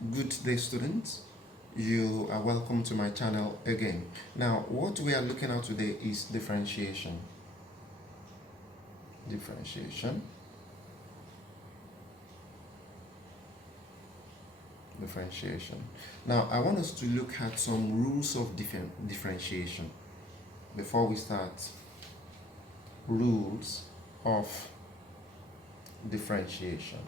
Good day, students. You are welcome to my channel again. Now, what we are looking at today is differentiation. Differentiation. Differentiation. Now, I want us to look at some rules of differentiation before we start. Rules of differentiation.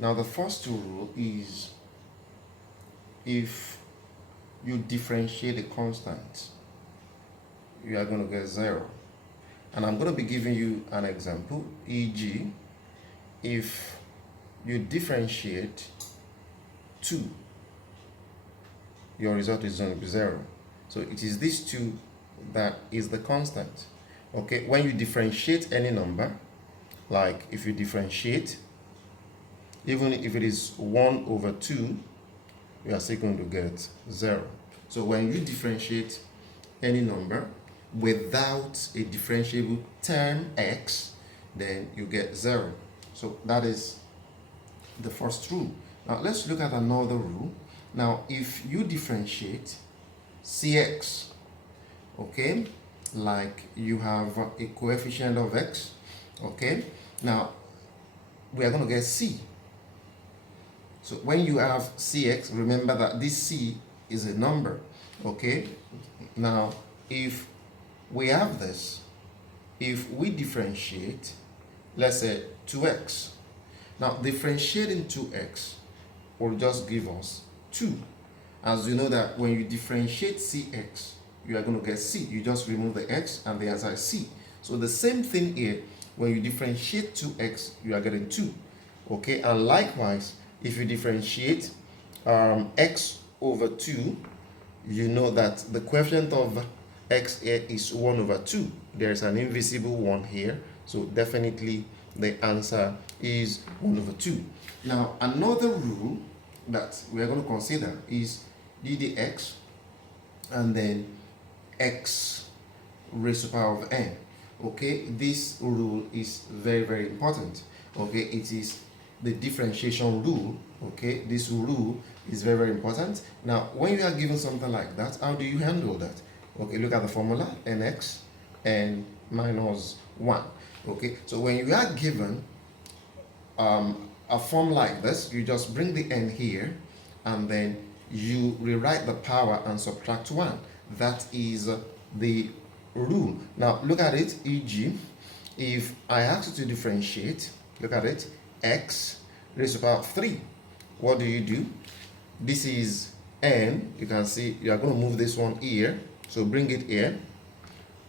Now, the first rule is if you differentiate a constant, you are going to get 0. And I'm going to be giving you an example, e.g., if you differentiate 2, your result is going to be 0. So it is this 2 that is the constant. Okay, when you differentiate any number, like if you differentiate, even if it is 1 over 2, you are still going to get 0. So when you differentiate any number without a differentiable term x, then you get 0. So that is the first rule. Now let's look at another rule. Now if you differentiate cx, okay, like you have a coefficient of x, okay, now we are going to get c. So when you have cx, remember that this c is a number, okay? Now, if we have this, if we differentiate, let's say 2x. Now, differentiating 2x will just give us 2. As you know that when you differentiate cx, you are going to get c. You just remove the x and the answer is c. So the same thing here, when you differentiate 2x, you are getting 2. Okay, and likewise, if you differentiate x over 2, you know that the coefficient of x here is 1 over 2. There's an invisible 1 here, so definitely the answer is 1 over 2. Now, another rule that we are going to consider is d dx and then x raised to the power of n. Okay, this rule is very, very important. Okay, it is the differentiation rule. Okay, this rule is very, very important. Now, when you are given something like that, how do you handle that? Okay, look at the formula, nx and minus 1. Okay, so when you are given a form like this, you just bring the n here and then you rewrite the power and subtract 1. That is the rule. Now, look at it, e.g., if I ask you to differentiate, look at it, x raised to the power of 3. What do? This is n. You can see you are going to move this one here. So bring it here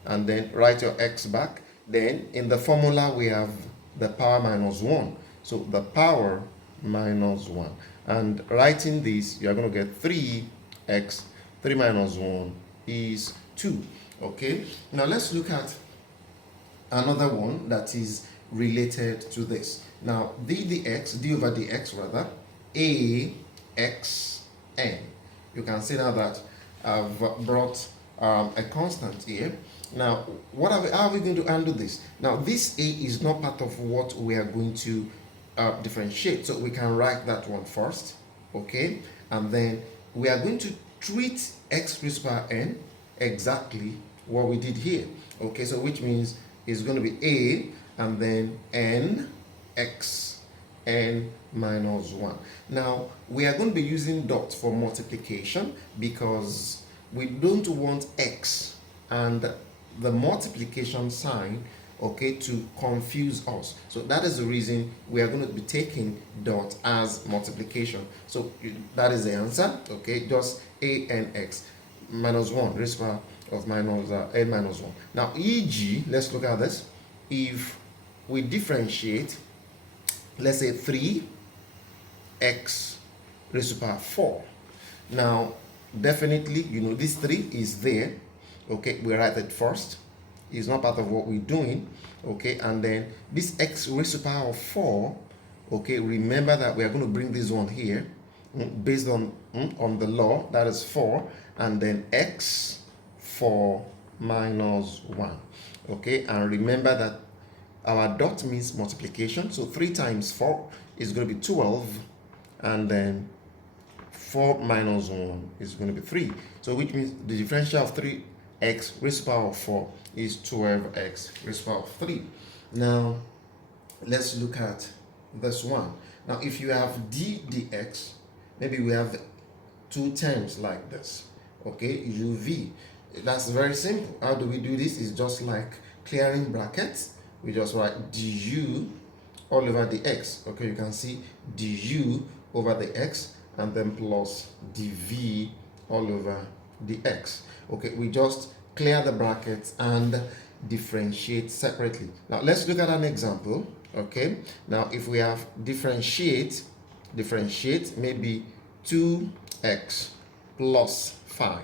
and then write your x back. Then in the formula we have the power minus 1. So the power minus 1. And writing this, you are going to get 3x. 3 minus 1 is 2. Okay. Now let's look at another one that is related to this. Now, d over dx rather, a x n. You can see now that I've brought a constant here. Now, how are we going to handle this? Now, this a is not part of what we are going to differentiate. So we can write that one first, okay? And then we are going to treat x raised to the power n exactly what we did here. Okay, so which means it's going to be a and then n x n minus 1. Now, we are going to be using dot for multiplication because we don't want x and the multiplication sign, okay, to confuse us. So that is the reason we are going to be taking dot as multiplication. So that is the answer, okay, just a n x minus 1 raised to the power of minus n minus 1. Now, e.g., let's look at this. If we differentiate, let's say 3x raised to the power 4. Now, definitely, you know, this 3 is there. Okay, we write it first. It's not part of what we're doing. Okay, and then this x raised to the power of 4. Okay, remember that we are going to bring this one here based on the law, that is 4, and then x 4 minus 1. Okay, and remember that our dot means multiplication. So 3 times 4 is going to be 12, and then 4 minus 1 is going to be 3. So which means the differential of 3x raised to the power of 4 is 12x raised to the power of 3. Now, let's look at this one. Now, if you have d dx, maybe we have two terms like this, okay, uv. That's very simple. How do we do this? It's just like clearing brackets. We just write du all over the x. Okay, you can see du over the x, and then plus dv all over the x. Okay, we just clear the brackets and differentiate separately. Now let's look at an example. Okay, now if we have differentiate maybe 2x plus 5.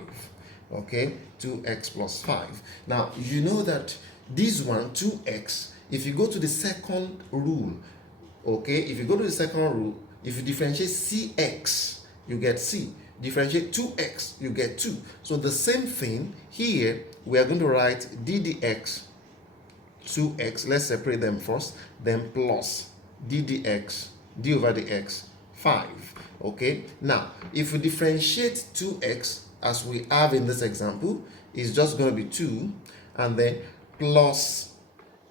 Okay, 2x plus 5. Now you know that this one 2x, if you go to the second rule, okay, if you go to the second rule, if you differentiate cx, you get c. Differentiate 2x, you get 2. So the same thing here, we are going to write d dx 2x. Let's separate them first, then plus d dx d over dx 5. Okay, now if we differentiate 2x as we have in this example, it's just going to be 2, and then plus,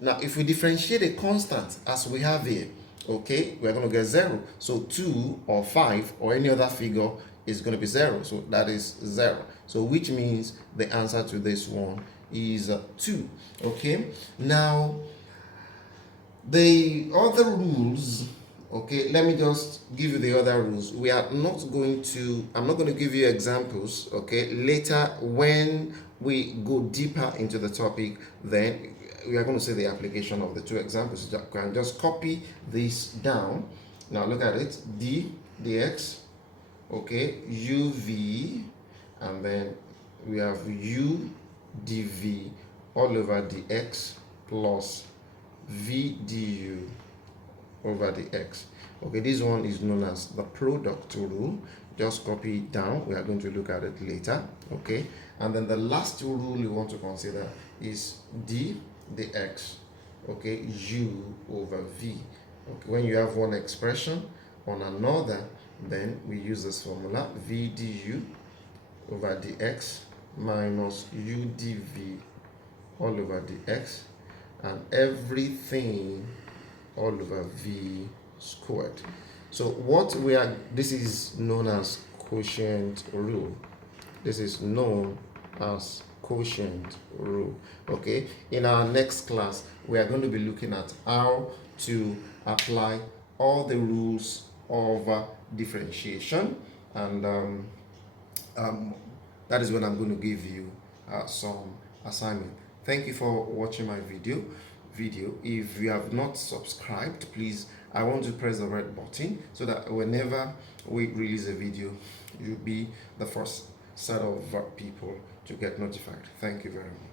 now if we differentiate a constant as we have here, okay, we're going to get 0. So 2 or 5 or any other figure is going to be 0. So that is 0. So which means the answer to this one is 2. Okay, now the other rules, okay, let me just give you the other rules. We are not going to, I'm not going to give you examples, okay. Later when we go deeper into the topic, then we are going to see the application of the two examples. You can just copy this down. Now look at it, d dx, okay, uv, and then we have u dv all over dx plus v du over the x. Okay, this one is known as the product rule. Just copy it down. We are going to look at it later. Okay, and then the last rule you want to consider is d dx, okay, u over v. Okay, when you have one expression on another, then we use this formula, v du over dx minus u dv all over dx, and everything all over v squared. So what we are, this is known as quotient rule. This is known as quotient rule. Okay, in our next class we are going to be looking at how to apply all the rules of differentiation, and that is when I'm going to give you some assignment. Thank you for watching my video. If you have not subscribed, please, I want to press the red button so that whenever we release a video, you'll be the first set of people to get notified. Thank you very much.